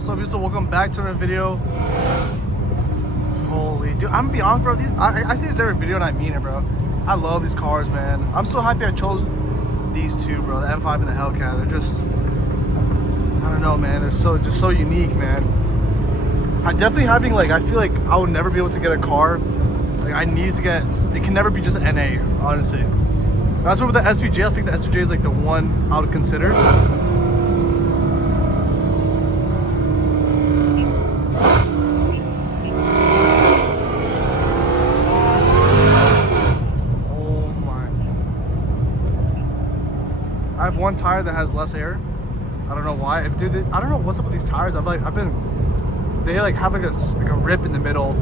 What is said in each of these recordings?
What's up, YouTube? Welcome back to another video. Holy dude, I'm gonna be honest, bro. I say this every video and I mean it, bro. I love these cars, man. I'm so happy I chose these two, bro. The M5 and the Hellcat. They're just, I don't know, man. They're just so unique, man. I definitely having like, I feel like I would never be able to get a car. Like I need to get, it can never be just NA, honestly. That's what with the SVJ, I think the SVJ is like the one I would consider. I have one tire that has less air. I don't know why. Dude, I don't know what's up with these tires. they like have like a rip in the middle,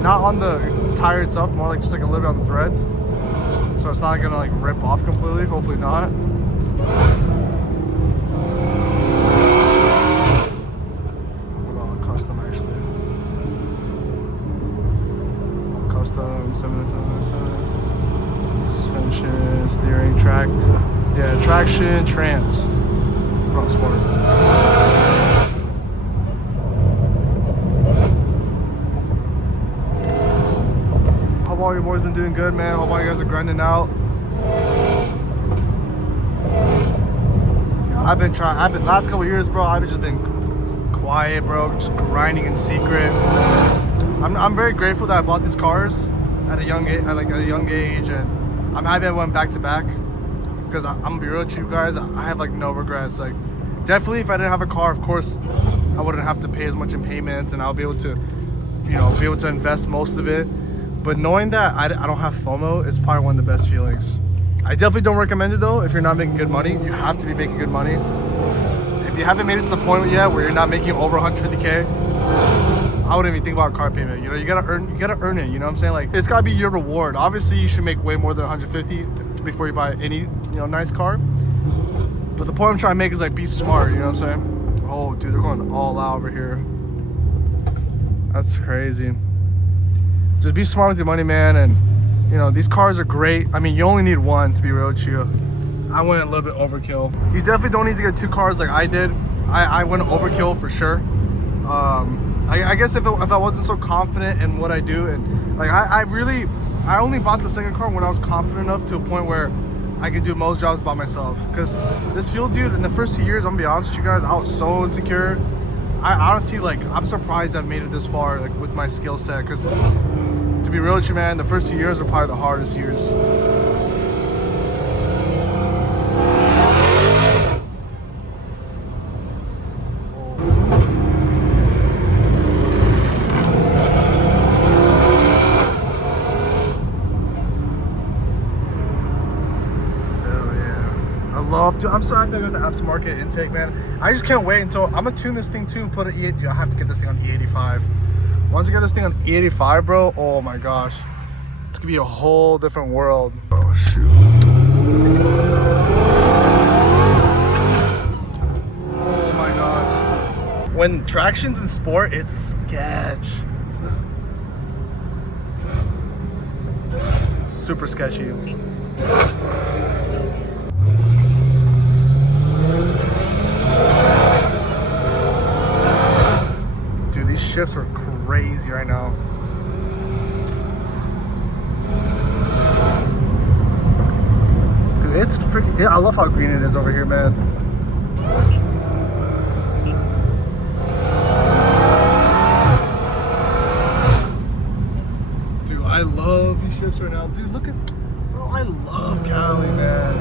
not on the tire itself, more like just like a little bit on the threads. So it's not gonna like rip off completely. Hopefully not. Custom actually. Custom 7 suspension, steering, track. Yeah, traction, trans. Not sport. Hope all your boys been doing good, man. Hope all you guys are grinding out. I've been last couple years, bro. I've just been quiet, bro. Just grinding in secret. I'm very grateful that I bought these cars at a young age, and I'm happy I went back to back. Because I'm gonna be real with you guys, I have like no regrets. Like definitely if I didn't have a car, of course I wouldn't have to pay as much in payments and I'll be able to, you know, be able to invest most of it. But knowing that I don't have FOMO is probably one of the best feelings. I definitely don't recommend it though if you're not making good money. You have to be making good money. If you haven't made it to the point yet where you're not making over 150K, I wouldn't even think about a car payment. You know, you gotta earn it, you know what I'm saying? Like it's gotta be your reward. Obviously you should make way more than 150 before you buy any, you know, nice car. But the point I'm trying to make is like be smart, you know what I'm saying? Oh dude, they're going all out over here. That's crazy. Just be smart with your money, man. And you know, these cars are great. I mean, you only need one, to be real with you. I went a little bit overkill. You definitely don't need to get two cars like I did. I went overkill for sure. I guess if I wasn't so confident in what I do, and like I only bought the second car when I was confident enough to a point where I could do most jobs by myself. Because this fuel, dude, in the first 2 years, I'm gonna be honest with you guys, I was so insecure. I honestly, like, I'm surprised I've made it this far, like, with my skill set. Because to be real with you, man, the first 2 years were probably the hardest years. Dude, I'm so happy I got the aftermarket intake, man. I just can't wait until I'm gonna tune this thing too and put it. I have to get this thing on E85. Once I get this thing on E85, bro, oh my gosh, it's gonna be a whole different world. Oh shoot! Oh my gosh! When traction's in sport, it's sketch. Super sketchy. Shifts are crazy right now. Dude, it's freaking, yeah, I love how green it is over here, man. Dude, I love these shifts right now. Dude, look at, bro, I love Cali, man.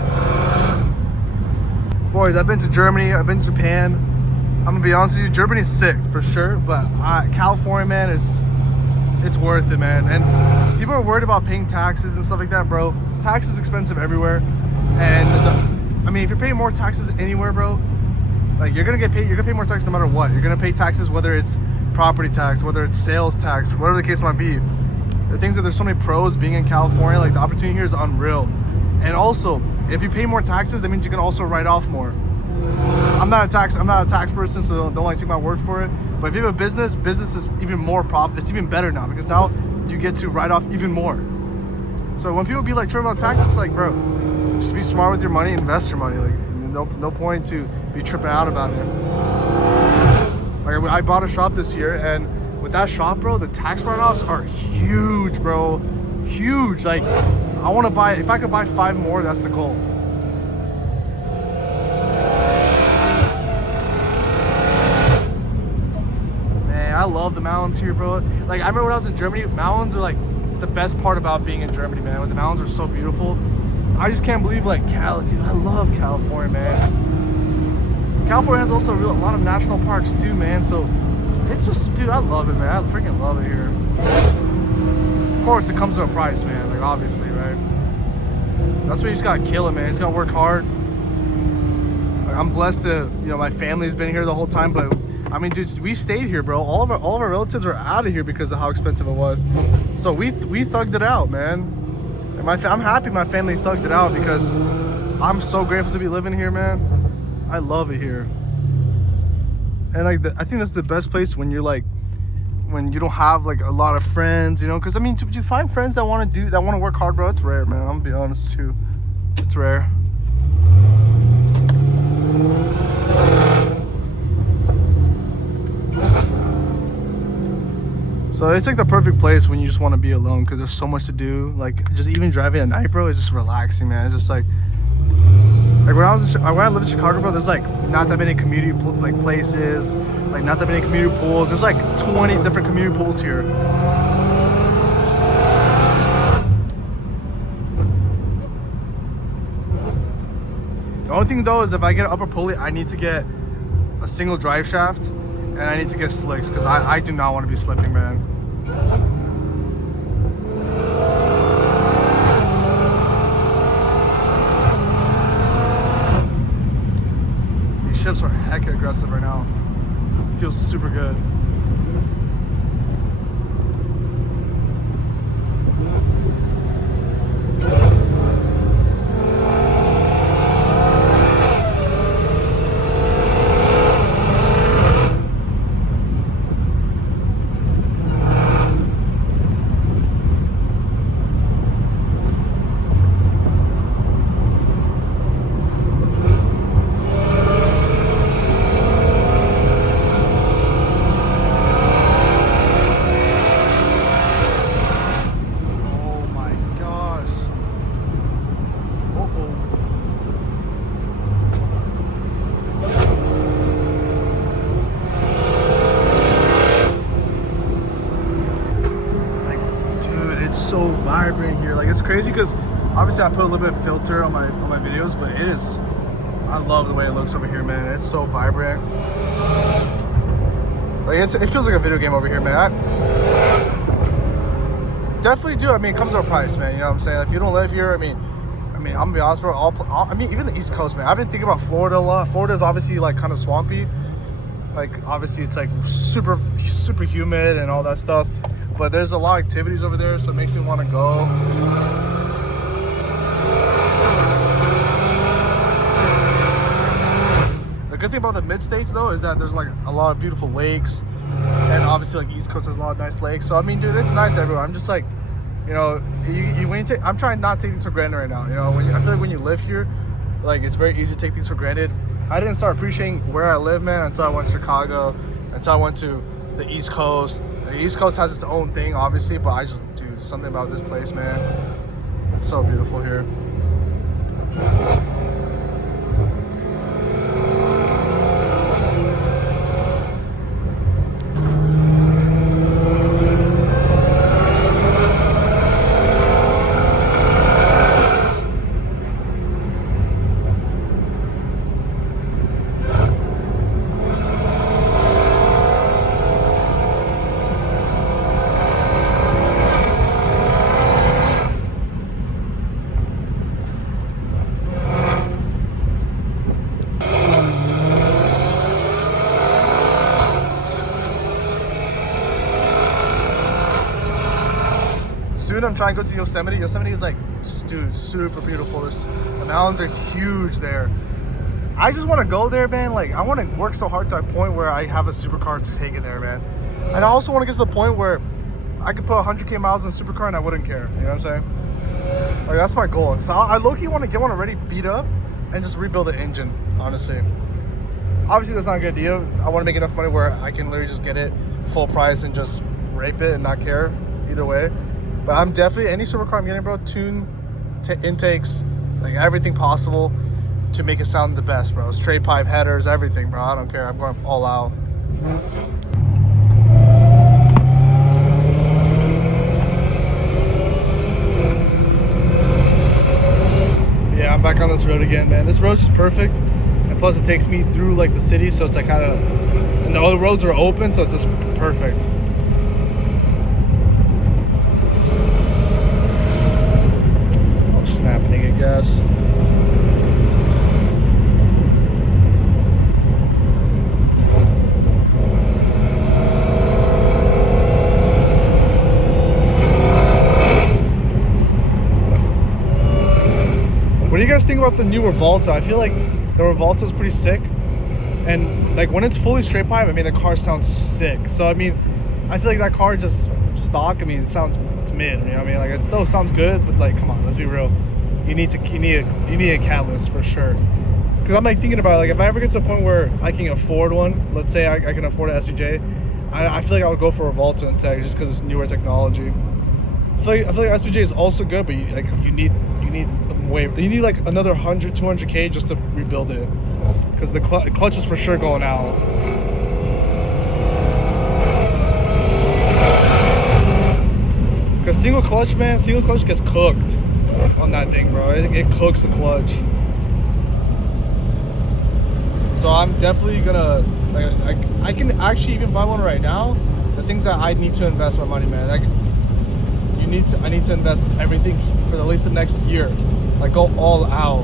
Boys, I've been to Germany, I've been to Japan. I'm gonna be honest with you, Germany's sick for sure, but California, man, it's worth it, man. And people are worried about paying taxes and stuff like that, bro. Tax is expensive everywhere, and I mean, if you're paying more taxes anywhere, bro, like you're gonna pay more tax no matter what. You're gonna pay taxes whether it's property tax, whether it's sales tax, whatever the case might be. The things that there's so many pros being in California, like the opportunity here is unreal. And also, if you pay more taxes, that means you can also write off more. I'm not a tax person, so don't like take my word for it. But if you have a business is even more profit. It's even better now because now you get to write off even more. So when people be like tripping about taxes, it's like, bro, just be smart with your money, invest your money. Like no point to be tripping out about it. Like I bought a shop this year, and with that shop, bro, the tax write-offs are huge, bro. Huge. Like, I want to buy, if I could buy 5 more, that's the goal. Man, I love the mountains here, bro. Like, I remember when I was in Germany, mountains are like the best part about being in Germany, man. When the mountains are so beautiful. I just can't believe, like, dude, I love California, man. California has also a lot of national parks too, man. So it's just, dude, I love it, man. I freaking love it here. Of course, it comes to a price, man. Like, obviously, right? That's why you just gotta kill it, man. You just gotta work hard. Like, I'm blessed to, you know, my family's been here the whole time, but I mean, dude, we stayed here, bro. All of our relatives are out of here because of how expensive it was. So we thugged it out, man. And I'm happy my family thugged it out because I'm so grateful to be living here, man. I love it here. And like, I think that's the best place when you're like, when you don't have like a lot of friends, you know, because I mean, to find friends that want to work hard, bro, it's rare, man. I'm gonna be honest with you, it's rare. So it's like the perfect place when you just want to be alone because there's so much to do. Like, just even driving at night, bro, it's just relaxing, man. It's just like when I lived in Chicago, bro, there's like not that many community like places, like not that many community pools. There's like 20 different community pools here. The only thing though is if I get upper pulley, I need to get a single drive shaft and I need to get slicks because I do not want to be slipping, man. Shifts are heck aggressive right now. Feels super good. So vibrant here. Like, it's crazy because obviously I put a little bit of filter on my videos, but it is, I love the way it looks over here, man. It's so vibrant. Like, it feels like a video game over here, man. I definitely do. I mean, it comes at a price, man. You know what I'm saying? If you don't live here, I mean I'm gonna be honest, bro. I mean, even the East Coast, man. I've been thinking about Florida a lot. Florida is obviously like kind of swampy. Like, obviously it's like super humid and all that stuff. But there's a lot of activities over there, so it makes me want to go. The good thing about the mid-states, though, is that there's like a lot of beautiful lakes. And obviously, like, East Coast has a lot of nice lakes. So, I mean, dude, it's nice everywhere. I'm just like, you know, when you take, I'm trying not to take things for granted right now. You know, I feel like when you live here, like, it's very easy to take things for granted. I didn't start appreciating where I live, man, until I went to Chicago, until I went to the East Coast. The East Coast has its own thing, obviously, but I just, dude, something about this place, man. It's so beautiful here. Soon I'm trying to go to Yosemite. Yosemite is like, dude, super beautiful. The mountains are huge there. I just want to go there, man. Like, I want to work so hard to a point where I have a supercar to take it there, man. And I also want to get to the point where I could put 100K miles in a supercar and I wouldn't care. You know what I'm saying? Like, that's my goal. So I low-key want to get one already beat up and just rebuild the engine, honestly. obviously that's not a good deal. I want to make enough money where I can literally just get it full price and just rape it and not care either way. But I'm definitely, any supercar I'm getting, bro, tune to intakes, like everything possible to make it sound the best, bro. Straight pipe headers, everything, bro. I don't care. I'm going all out. Yeah, I'm back on this road again, man. This road's just perfect. And plus it takes me through like the city, so it's like kind of, and the other roads are open, so it's just perfect. Oh snap, I didn't get gas. What do you guys think about the new Revolta? I feel like the Revolta is pretty sick, and like when it's fully straight pipe, I mean the car sounds sick. So I mean, I feel like that car just stock. I mean, it's mid. You know what I mean? Like it still sounds good, but like, come on, let's be real. You need a CATLESS for sure. Because I'm like thinking about it, like if I ever get to a point where I can afford one, let's say I can afford an SVJ, I feel like I would go for a Revolta instead, just because it's newer technology. I feel like SVJ is also good, but you need like another 100-200K just to rebuild it, because the clutch is for sure going out. Because single clutch gets cooked on that thing, bro. It cooks the clutch. So I'm definitely gonna, like, I can actually even buy one right now. The things that I need to invest my money, man. Like, I need to invest everything for at least the next year. Like, go all out,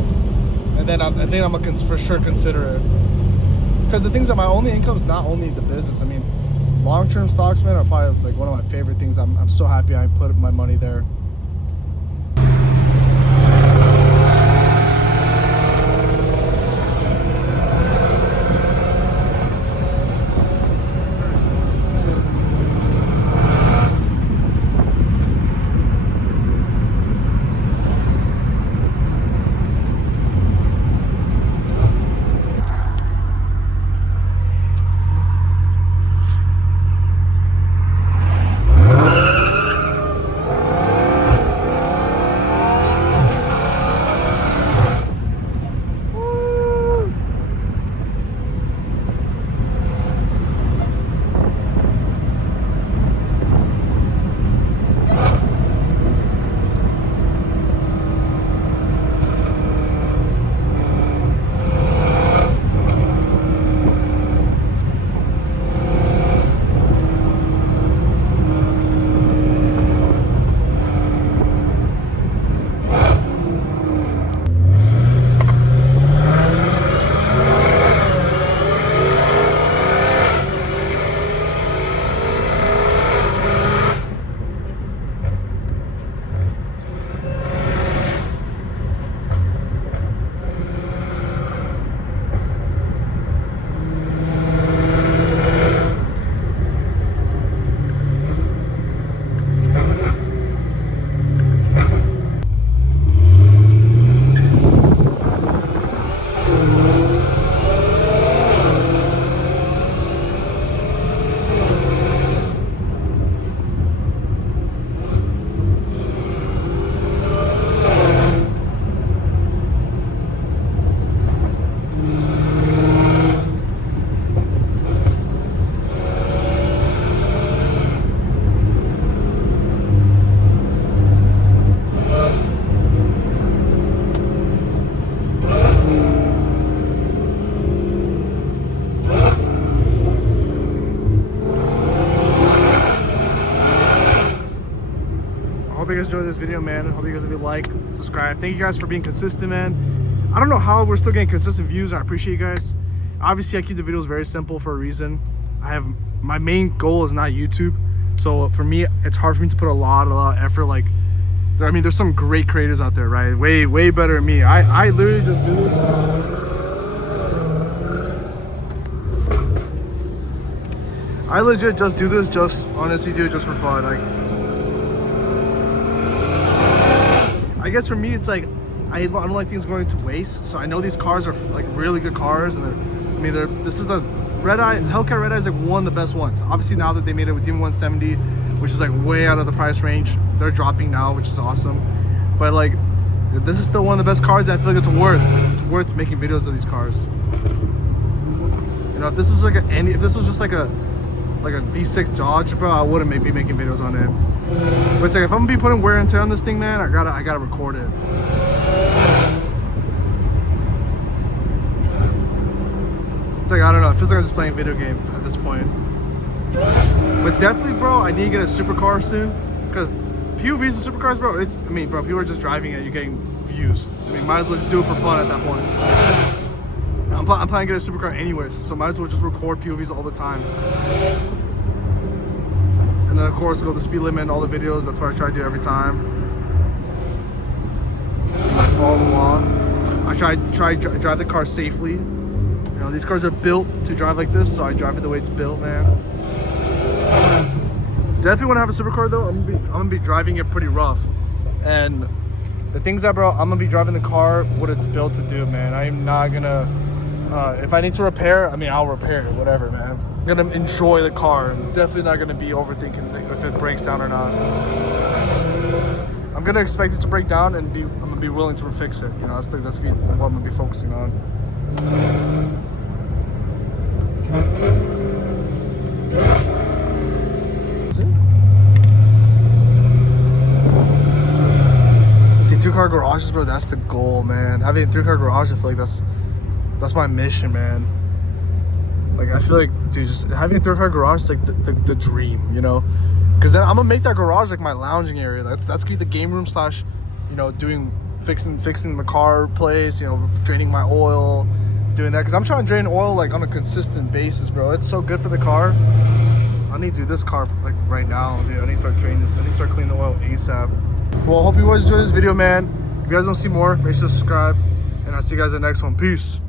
and then I'm gonna for sure consider it. Because the things that my only income is not only the business. I mean, long-term stocks, man, are probably like one of my favorite things. I'm so happy I put my money there. hope you guys enjoyed this video, man. I hope you guys leave a like, subscribe. Thank you guys for being consistent, man. I don't know how we're still getting consistent views. I appreciate you guys. Obviously, I keep the videos very simple for a reason. My main goal is not YouTube. So for me, it's hard for me to put a lot of effort. Like, I mean, there's some great creators out there, right? Way better than me. I literally just do this. I legit just do this, honestly do it just for fun. Like, I guess for me, it's like, I don't like things going to waste. So I know these cars are like really good cars and I mean, this is the Redeye. Hellcat Redeye is like one of the best ones. Obviously, now that they made it with Demon 170, which is like way out of the price range, they're dropping now, which is awesome. But like, this is still one of the best cars, and I feel like it's worth making videos of these cars. You know, if this was like if this was just like a V6 Dodge, bro, I wouldn't be making videos on it. But it's like, if I'm gonna be putting wear and tear on this thing, man, I gotta record it. It's like, I don't know, it feels like I'm just playing a video game at this point. But definitely, bro, I need to get a supercar soon, because POVs and supercars, bro, I mean, bro, people are just driving it, you're getting views. I mean, might as well just do it for fun at that point. I'm planning to get a supercar anyways, so might as well just record POVs all the time. And then of course go the speed limit and all the videos. That's what I try to do every time. Follow along. I try drive the car safely. You know, these cars are built to drive like this, so I drive it the way it's built, man. Definitely want to have a supercar though. I'm gonna be driving it pretty rough. And the things that, bro, I'm gonna be driving the car what it's built to do, man. I am not gonna. If I need to repair, I mean, I'll repair it, whatever, man. I'm gonna enjoy the car. I'm definitely not gonna be overthinking if it breaks down or not. I'm gonna expect it to break down, and I'm gonna be willing to fix it. You know, that's gonna be what I'm gonna be focusing on. That's it. See, 2-car garages, bro. That's the goal, man. Having a 3-car garage, I feel like that's my mission, man. Like, I feel like, dude, just having a 3-car garage is like the dream, you know? Because then I'm gonna make that garage like my lounging area. That's gonna be the game room slash, you know, fixing the car place, you know, draining my oil, doing that. Because I'm trying to drain oil like on a consistent basis, bro. It's so good for the car. I need to do this car like right now, dude. I need to start draining this. I need to start cleaning the oil ASAP. Well, I hope you guys enjoyed this video, man. If you guys want to see more, make sure to subscribe. And I'll see you guys in the next one. Peace.